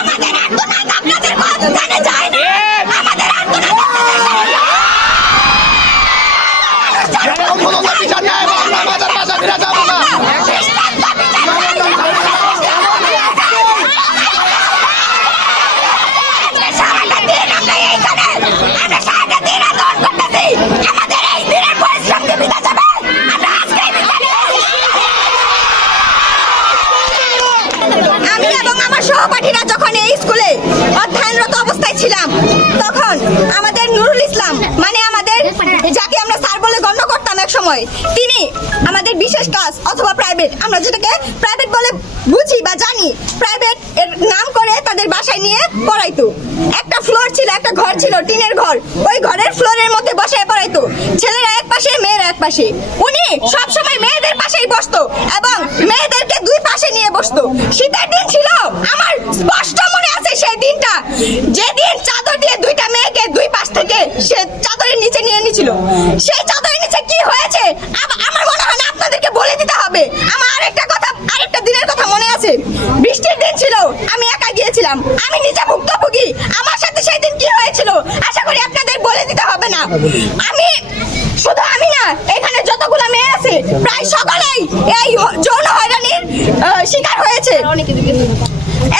আমাদের আর্তনাদ আপনাদের কানে যায় না। আমাদের আর্তনাদ সহপাঠীরা যখন এই স্কুলে অধ্যয়নরত অবস্থায় ছিলাম তখন আমাদের নুরুল ইসলাম মানে আমাদের যাকে আমরা স্যার বলে গণ্য করতাম এক সময়, তিনি আমাদের বিশেষ ক্লাস অথবা প্রাইভেট, আমরা যেটাকে প্রাইভেট বলে বুঝি বা জানি, প্রাইভেট এর নাম করে তাদের বাসায় নিয়ে পড়াইতো। একটা ফ্লোর ছিল, একটা ঘর ছিল, টিনের ঘর, ওই ঘরের ফ্লোরের মধ্যে বসে পড়াইতো। ছেলেরা এক পাশে, মেয়েরা এক পাশে। উনি সবসময় মেয়েদের পাশেই বসতো এবং মেয়েদেরকে দুই পাশে নিয়ে বসতো। শীতের দিন ছিল, আমার স্পষ্ট মনে আছে সেই দিনটা, যেদিন চাদর দিয়ে দুইটা মেয়েকে দুই পাশ থেকে সে চাদরের নিচে নিয়ে নিয়েছিল। সেই চাদরের নিচে কি হয়েছে আমার মনে হয় না আপনাদেরকে বলে দিতে হবে। আমার আরেকটা দিনের কথা মনে আছে, বৃষ্টির দিন ছিল, আমি একা গিয়েছিলাম, আমি নিজে ভুক্তভোগী। আমার সাথে সেই দিন কি হয়েছিল আশা করি আপনাদের বলে দিতে হবে না। শুধু আমি না, এখানে যতগুলো মেয়ে আছে প্রায় সকলেই এই যৌন হয়রানির শিকার হয়েছে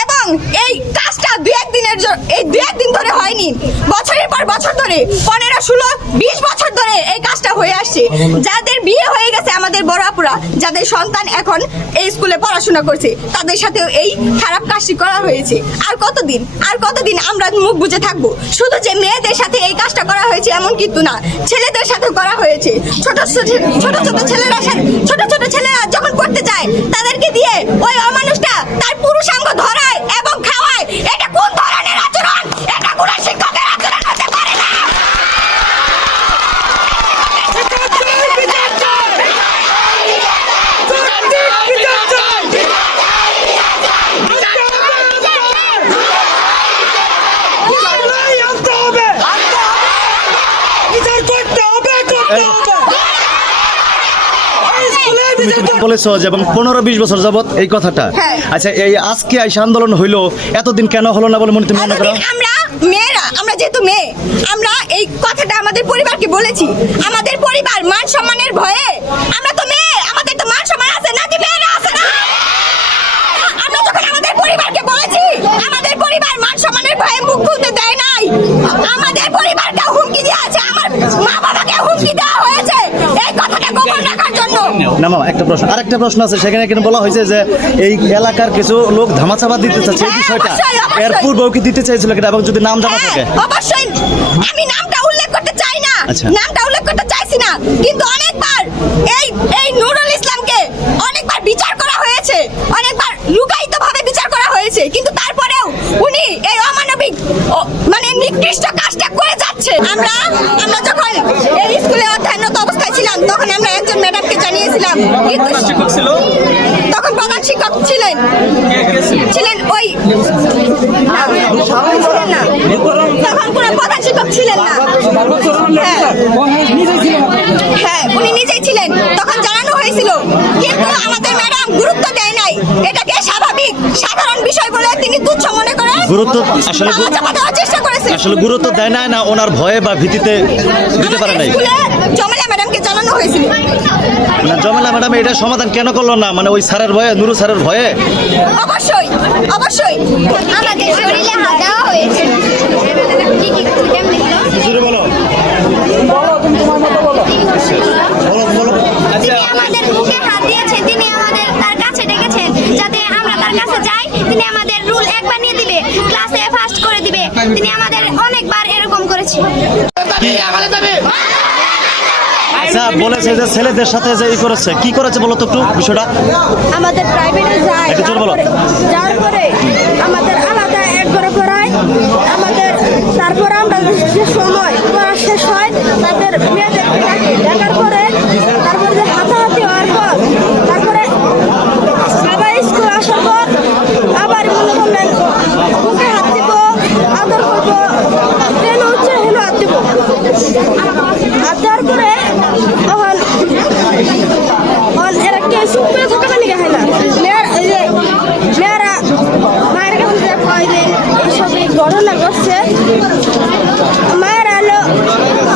এবং এই কাজটা দুই একদিন ধরে হয়নি, বছরের পর বছর ধরে 15, 16, 20 বছর ধরে এই কাজটা হয়ে আসছে। যাদের বিয়ে হয়ে গেছে, আমাদের বড় আপুরা যাদের সন্তান এখন এই স্কুলে পড়াশোনা করছে, তাদের সাথেও এই খারাপ কাজটি করা হয়েছে। আর কতদিন আমরা মুখ বুজে থাকবো? শুধু যে মেয়েদের সাথে এই কাজটা করা হয়েছে এমন কিন্তু না, ছেলেদের সাথেও করা হয়েছে। ছোট ছোট ছেলেরা যখন পড়তে যায় তাদেরকে দিয়ে ওই অমানুষটা তার পুরুষাঙ্গ ধরায় এবং খাওয়ায়। এটা কোন ধরনের আচরণ? এটা কোন শিক্ষকের আচরণ হতে পারে না। বলেছো যে এবং 15-20 বছর যাবত এই কথাটা, আচ্ছা এই আজকে আইসা আন্দোলন হইলো, এতদিন কেন হলো না বলে মনে তুমি মনে করো? আমরা মেয়েরা, আমরা যেহেতু মেয়ে, আমরা এই কথাটা আমাদের পরিবারকে বলেছি। আমাদের পরিবার মান সম্মানের ভয়ে, আমরা তো মেয়ে, আমাদের তো মান সম্মান আছে, নাকি মেয়েরা আছে না? আমরা যখন আমাদের পরিবারকে বলেছি, আমাদের পরিবার মান সম্মানের ভয়ে মুখ খুলতে দেয় নাই। আমাদের পরিবারকে হুমকি দেওয়া আছে, আমার মা বাবাকে হুমকি দেওয়া হয়েছে এই কথাটা গোপন রাখার জন্য। না মা, আরেকটা প্রশ্ন আছে, সেখানে কিন্তু বলা হয়েছে যে এই এলাকার কিছু লোক ধামাচাপা দিতে চাচ্ছে, এই বিষয়টা এর পূর্বেও কি দিতে চাইছিল কিনা, এবং যদি নাম জানা থাকে? অবশ্যই, আমি নামটা উল্লেখ করতে চাই না, নামটা উল্লেখ করতে চাইছি না, কিন্তু অনেকবার এই নুরুল ইসলামকে অনেকবার বিচার করা হয়েছে, অনেকবার লুকায়িতভাবে বিচার করা হয়েছে, কিন্তু তারপরেও উনি এই অমানবিক মানে নিকৃষ্ট কাজটা করে যাচ্ছে। আমরা যখন এই স্কুলে অধ্যয়নরত অবস্থায় ছিলাম তখন আমরা একজন ম্যাডামকে জানিয়েছিলাম, কিন্তু তখন প্রধান শিক্ষক ছিলেন ওই তখন কোনো প্রধান শিক্ষক ছিলেন না। হ্যাঁ, উনি নিজেই ছিলেন, তখন জানানো হয়েছিল, কিন্তু আমাদের ম্যাডাম গুরুত্ব দেয় নাই। এটাকে স্বাভাবিক সাধারণ বিষয় বলে তিনি তুচ্ছ মনে করেন, গুরুত্ব আসলে চেষ্টা করেছে, আসলে গুরুত্ব দেয় না ওনার ভয়ে বা ভীতিতে দিতে পারে নাই। জমেলা ম্যাডামকে জানানো হয়েছিল, না জমেলা ম্যাডাম এটা সমাধান কেন করলো না, মানে ওই স্যারের ভয়ে, নুরু স্যারের ভয়ে? অবশ্যই আমাদের শরীরে হাত দেওয়া হয়েছে। আমাদের বুকে হাত দিয়েছে, তিনি আমাদের তার কাছে ডেকেছেন যাতে আমরা তার কাছে যাই। তিনি আমাদের রুল 1 বানিয়ে দিবে, ক্লাসে ফার্স্ট করে দিবে। তিনি আমাদের অনেকবার এরকম করেছে। আচ্ছা, বলেছে যে ছেলেদের সাথে যে ই করেছে, কি করেছে বলো তো একটু বিষয়টা? আমাদের প্রাইভেটে যায়, একটু জোর বলো। যার পরে আমাদের আলাদা এক করে করায়, আমাদের তারপরে আমরা যে সময় পড়া শেষ হয় তাদের মেয়েদের দেখার পরে তারপরে যে হাতাহাতি হওয়ার পর তারপরে সবাই স্কুল আসার পর আবার মনে করলেন বুকে হাত দিব, আদর করবো, ট্রেন হচ্ছে হেলো হাত দিব, হাত দেওয়ার পরে এরা কে সুখ করে থাকা মানে হয় না। মেয়েরা ঘটনা ঘটছে মায়ের আলো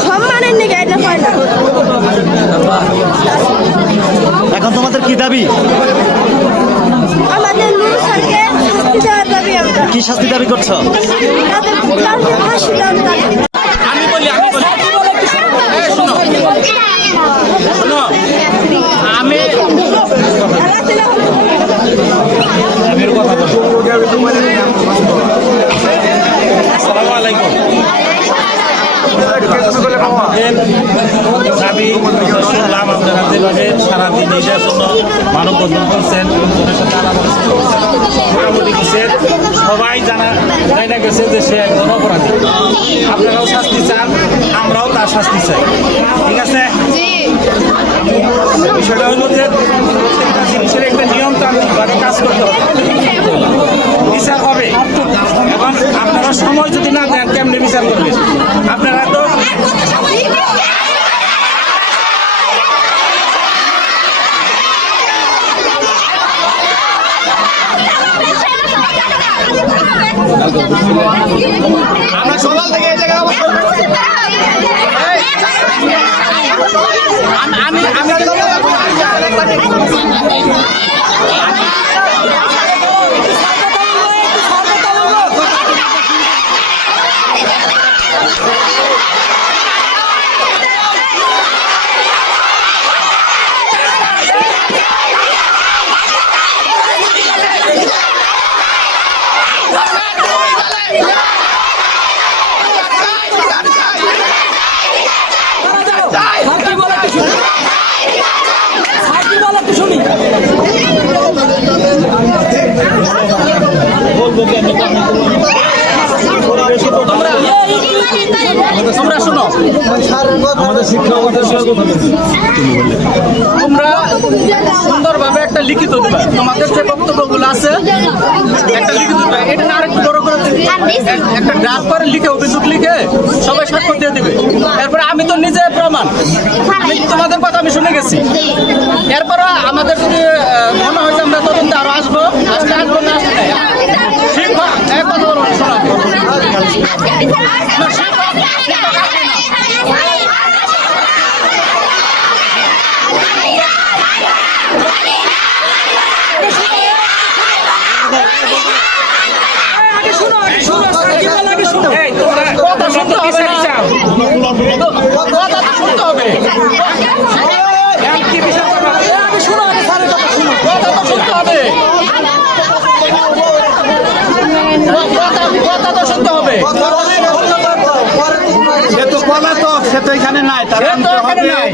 সম্মানের নিকে এটা হয় না। এখন তোমাদের কি দাবি? আমাদের নুরু স্যারকে শাস্তি দেওয়ার দাবি আমরা। কি শাস্তি দাবি করছো? তাদের ফাঁসি দেওয়ার দাবি। আমি বলি এই শোনো শোনো আমি আসসালামু আলাইকুম। আমাদের দাবি শুনলাম আপনারা যেভাবে সারাদিন এইটার জন্য মানববন্ধন করছেন, লোকজনের সাথে আলাপ আলোচনা করছেন, মোটামুটি কিছু সবাই জানা গেছে যে সে একজন অপরাধী। আপনারাও শাস্তি চান, আমরাও তার শাস্তি চাই, ঠিক আছে? বিষয়টা হলো যে প্রত্যেকটা জিনিসের একটা নিয়মতান্ত্রিকভাবে কাজ করতে হবে, বিচার হবে। এবং আপনারা সময় যদি না দেন কেমনি বিচার করবেন? আপনারা তো আমরা সকাল থেকে এই জায়গায় তোমরা শোনো, আমাদের শিক্ষা তোমরা সুন্দরভাবে একটা লিখিত দিবা, তোমাদের যে বক্তব্যগুলো আছে একটা লিখিত দিবা। এটা না আরেকটু বড় করে একটা ড্রাফট করে লিখে অভিযোগ লিখে সবাই স্বাক্ষর দিয়ে দিবে। এরপরে আমি তো নিজে প্রমাণ, আমি তোমাদের কথা আমি শুনে গেছি। এরপরে আমাদের যদি মনে হয় যে আমরা তদন্তে আরো আসবো না আসলে ঠিক এক কথা বলবো শোনাবো। কথা শুনতে হবে না, কথা তো শুনতে হবে, কথা তো শুনতে হবে, কথা তো শুনতে হবে। সে তো পলাতক, সে তো এখানে নাই, তার এখানে নাই।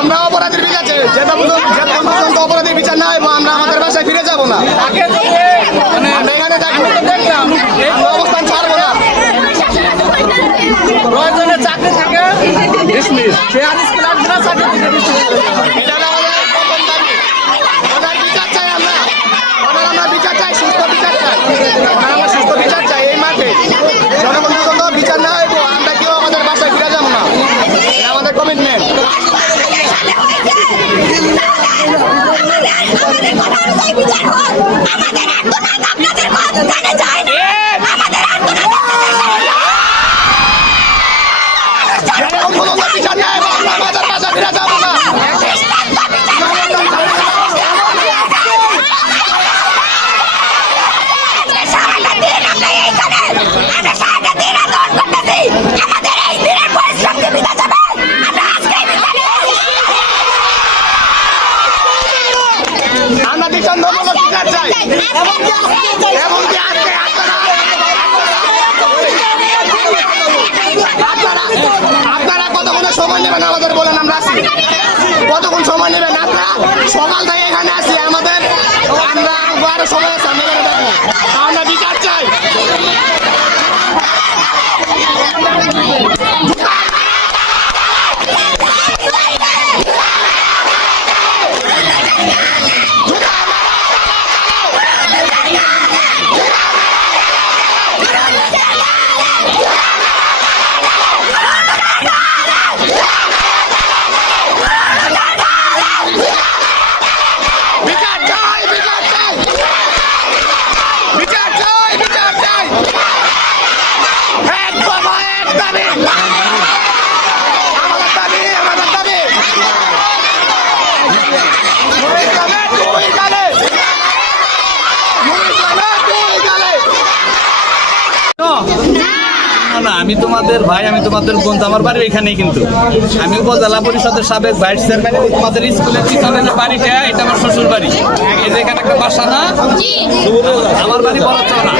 আমরা অপরাধীর বিচার চাই, যেটা পর্যন্ত অপরাধীর বিচার না হয় আমরা আমাদের বাসায় ফিরে যাবো না। তাকে যদি আমরা এখানে থাকবো, দেখলাম আমরা অবস্থান ছাড়বো না। প্রয়োজনে চাকরি থাকে ডিসমিস, সে আর স্কুল আসবে না, চাকরি থেকে dismiss। এটা হলো আমাদের প্রথম দাবি। ওনার বিচার চাই আমরা, আমরা বিচার চাই, সুস্থ বিচার চাই, আমরা সুস্থ বিচার চাই। এই মাঠে জনগণ পর্যন্ত বিচার না হইব আমরা কেউ আমাদের বাসায় ফিরে যাবো না, এটা আমাদের কমিটমেন্ট। জনগণ পর্যন্ত বিচার না হইব আমরা আমাদের বাসায় ফিরে যাবো না। আমরা দৃষ্টান্তমূলক বিচার চাই, এমনকি আজকে আপনারা কতক্ষণ সময় নেবেন আমাদের বলেন, আমরা আসি কতক্ষণ সময় নেবেন? আপনারা সকাল থেকে এখানে আসি, আমাদের আমরা আরো সময় আছে, আমরা এখানে থাকবো, আমরা বিচার চাই। আমি তোমাদের ভাই, আমি তোমাদের বন্ধু, আমার বাড়ি এখানেই। কিন্তু আমি উপজেলা পরিষদের সাবেক ভাইস চেয়ারম্যান। তোমাদের স্কুলের পিছনে যে বাড়িটা, এটা আমার শ্বশুর বাড়ি। এই যে এখানে একটা বাসা না, আমার বাড়ি বড়চনা।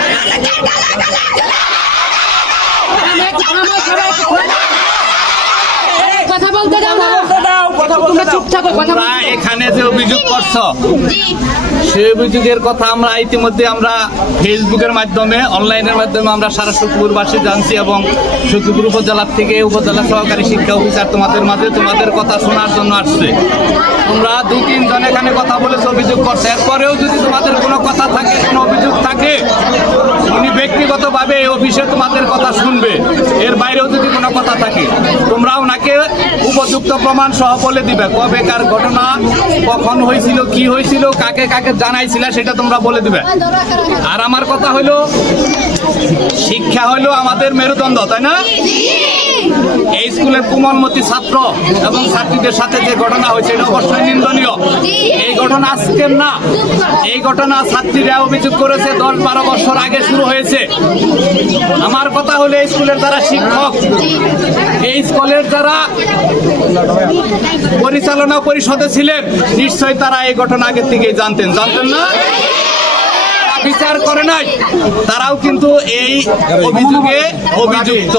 কথা বলতে দাও না, তোমরা চুপ থাকো, কথা তোমরা এখানে যে অভিযোগ করছো, সেই অভিযোগের কথা আমরা ইতিমধ্যে আমরা ফেসবুকের মাধ্যমে, অনলাইনের মাধ্যমে আমরা সারা সখীপুরবাসী জানছি এবং সখীপুর উপজেলার থেকে উপজেলা সহকারী শিক্ষা অফিসার তোমাদের মাঝে তোমাদের কথা শোনার জন্য আসছে। তোমরা 2-3 জন এখানে কথা বলেছো, অভিযোগ করছে। এরপরেও যদি তোমাদের কোনো কথা থাকে, কোনো অভিযোগ থাকে, উনি ব্যক্তিগতভাবে এই অফিসে তোমাদের কথা শুনবে। এর বাইরেও যদি কোনো কথা থাকে, তোমরা ওনাকে উপযুক্ত প্রমাণ সহ বলে দিবে। কবেকার ঘটনা, কখন হয়েছিল, কি হয়েছিল, কাকে কাকে জানাইছিল, সেটা তোমরা বলে দিবে। আর আমার কথা হইলো, শিক্ষা হইলো আমাদের মেরুদণ্ড, তাই না? এই স্কুলের কোমলমতি ছাত্র এবং ছাত্রীদের সাথে যে ঘটনা হয়েছে, এটা অবশ্যই নিন্দনীয়। এই ঘটনা আজকের না, এই ঘটনা ছাত্রীরা অভিযোগ করেছে 10-12 বছর আগে শুরু হয়েছে। আমার কথা হলো, এই স্কুলের যারা শিক্ষক, এই স্কুলের যারা পরিচালনা পরিষদে ছিলেন, নিশ্চয়ই তারা এই ঘটনা আগের থেকেই জানতেন না? বিচার করে নাই, তারাও কিন্তু এই অভিযোগে অভিযুক্ত।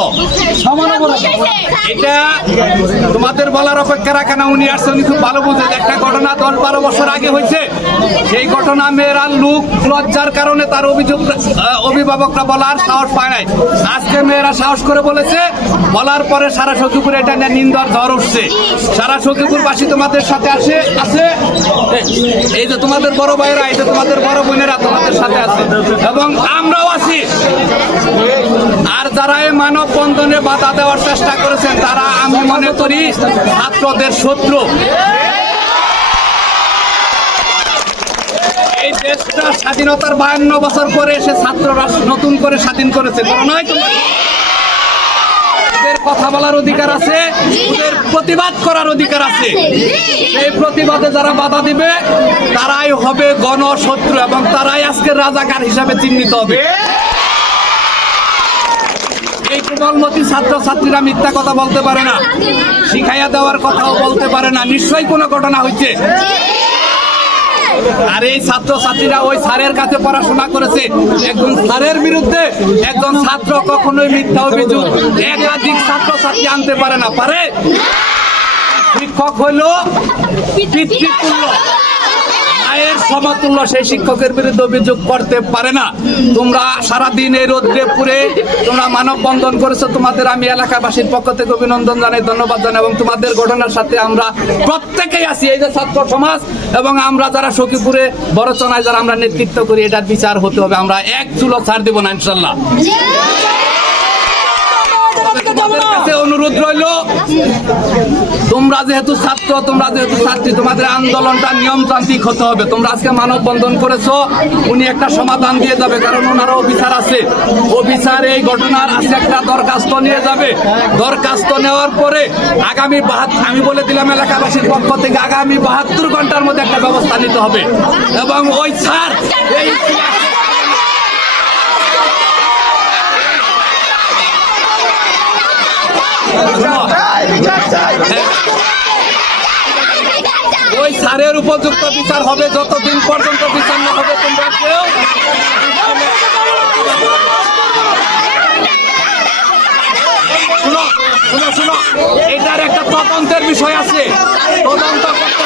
এটা তোমাদের বলার অপেক্ষা রাখে না। উনি আসছে, উনি খুব ভালো বুঝে একটা ঘটনা 10-12 বছর আগে হয়েছে। সেই ঘটনা মেয়েরা লোক লজ্জার কারণে তার অভিযোগ অভিভাবকরা বলার সাহস পায় নাই। আজকে মেয়েরা সাহস করে বলেছে, বলার পরে সারা সখীপুরে এটা নিয়ে নিন্দার ঝড় উঠছে। সারা সখীপুরবাসী তোমাদের সাথে আছে। এই যে তোমাদের বড় ভাইয়েরা, এই যে তোমাদের বড় বোনেরা তোমাদের সাথে আছে এবং আমরাও আছি। আর যারা এই মানববন্ধনে বাধা দেওয়ার চেষ্টা করেছেন, তারা আমি মনে করি ছাত্রদের শত্রু। এই দেশটা স্বাধীনতার 52 বছর পরে এসে ছাত্ররা নতুন করে স্বাধীন করেছে, নয়? ওদের কথা বলার অধিকার আছে, ওদের প্রতিবাদ করার অধিকার আছে। এই প্রতিবাদে যারা বাধা দিবে, তারাই হবে গণশত্রু এবং তারাই আজকের রাজাকার হিসাবে চিহ্নিত হবে। এই কোমলমতি ছাত্রছাত্রীরা মিথ্যা কথা বলতে পারে না, শিখাইয়া দেওয়ার কথাও বলতে পারে না। নিশ্চয়ই কোনো ঘটনা হয়েছে। আর এই ছাত্রছাত্রীরা ওই স্যারের কাছে পড়াশোনা করেছে। একজন স্যারের বিরুদ্ধে একজন ছাত্র কখনোই মিথ্যা অভিযোগ একাধিক ছাত্রছাত্রী আনতে পারে না, পারে? শিক্ষক হইল পিতৃতুল্য, মায়ের সমতুল্য, সেই শিক্ষকের বিরুদ্ধে অভিযোগ করতে পারে না। তোমরা সারাদিন এই রোদ্রে পুরে তোমরা মানববন্ধন করেছো, তোমাদের আমি এলাকাবাসীর পক্ষ থেকে অভিনন্দন জানাই, ধন্যবাদ জানাই এবং তোমাদের ঘটনার সাথে আমরা প্রত্যেকেই আছি। এই যে ছাত্র সমাজ এবং আমরা যারা সখীপুরে বড়চনায় যারা আমরা নেতৃত্ব করি, এটার বিচার হতে হবে। আমরা এক চুলো ছাড় দিব না, ইনশাল্লাহ। অনুরোধ রইল, তোমরা যেহেতু ছাত্র, তোমরা যেহেতু ছাত্রী, তোমাদের আন্দোলনটা নিয়মতান্ত্রিক হতে হবে। তোমরা আজকে মানববন্ধন করেছো, উনি একটা সমাধান দিয়ে যাবে, কারণ ওনারও অফিসার আছে। অফিসার এই ঘটনার আজকে একটা দরখাস্ত নিয়ে যাবে। দরখাস্ত নেওয়ার পরে আগামী আমি বলে দিলাম এলাকাবাসীর পক্ষ থেকে, আগামী 72 ঘন্টার মধ্যে একটা ব্যবস্থা নিতে হবে এবং ওই স্যার এই ওই স্যারের উপযুক্ত বিচার হবে। যতদিন পর্যন্ত বিচার না হবে, তোমরা কেউ শুনো, এটার একটা তদন্তের বিষয় আছে, তদন্ত করতে।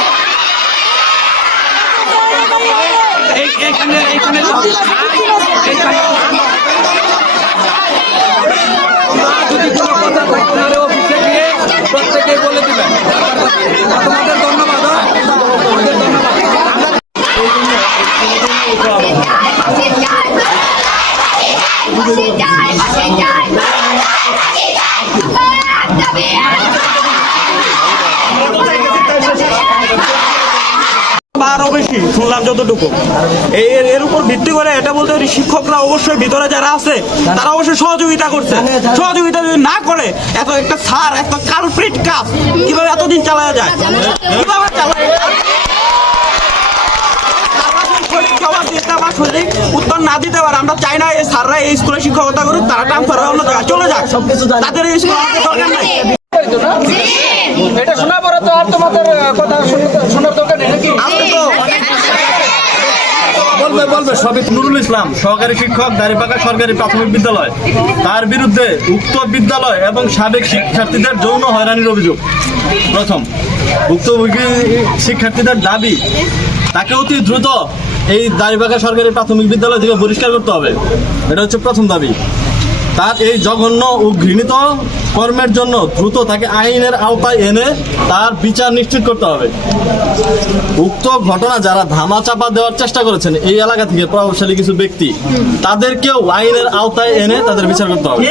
এইখানে যদি কোনো কথা থাকলে অফিসে গিয়ে প্রত্যেকেই বলে দিবেন। তোমাদের ধন্যবাদ, তোমাদের ধন্যবাদ। আরো বেশি শুনলাম যতটুকু, এর উপর ভিত্তি করে এটা বলতে পারি শিক্ষকরা অবশ্যই ভিতরে যারা আছে তারা অবশ্যই সহযোগিতা করছে। সহযোগিতা যদি না করে, এত একটা স্যার এত কালপ্রিট কাজ কিভাবে এতদিন চালানো যায়, কিভাবে চালায়? সঠিক উত্তর না দিতে পারে, আমরা চাই না এই স্যাররা এই স্কুলে শিক্ষকতা করুক, তারা ট্রান্সফার হয়ে অন্য জায়গায় চলে যাক, তাদের এই স্কুল আমাদের দরকার নাই। এটা শোনার পরে তো আর তোমাদের কথা শোনার দরকার নেই নাকি? বলবে শফিক নুরুল ইসলাম সহকারী শিক্ষক দাঁড়িপাকা সরকারি প্রাথমিক বিদ্যালয়, তার বিরুদ্ধে উক্ত বিদ্যালয় এবং সাবেক শিক্ষার্থীদের যৌন হয়রানির অভিযোগ। প্রথম, ভুক্তভোগী শিক্ষার্থীদের দাবি তাকে অতি দ্রুত এই দাঁড়িপাকা সরকারি প্রাথমিক বিদ্যালয় থেকে বহিষ্কার করতে হবে। এটা হচ্ছে প্রথম দাবি। তার এই জঘন্য ও ঘৃণিত কর্মের জন্য দ্রুত তাকে আইনের আওতায় এনে তার বিচার নিশ্চিত করতে হবে। উক্ত ঘটনা যারা ধামাচাপা দেওয়ার চেষ্টা করেছেন এই এলাকা থেকে প্রভাবশালী কিছু ব্যক্তি, তাদেরকেও আইনের আওতায় এনে তাদের বিচার করতে হবে।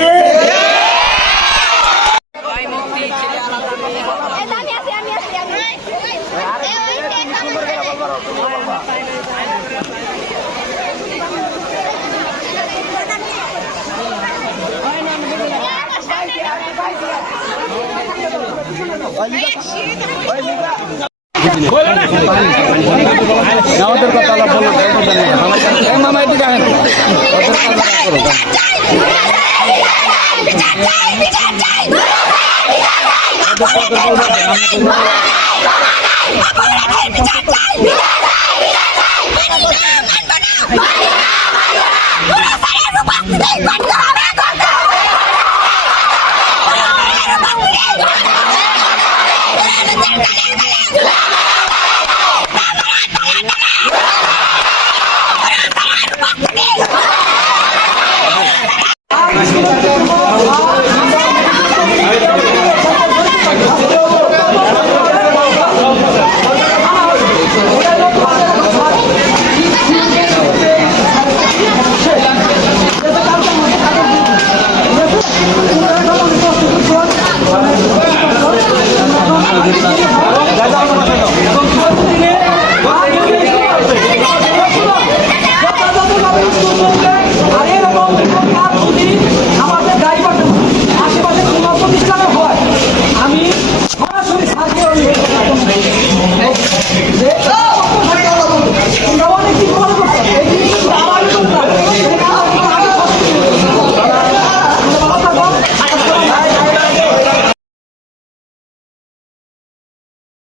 আমাদের কথা মামা এদিকে আসেন।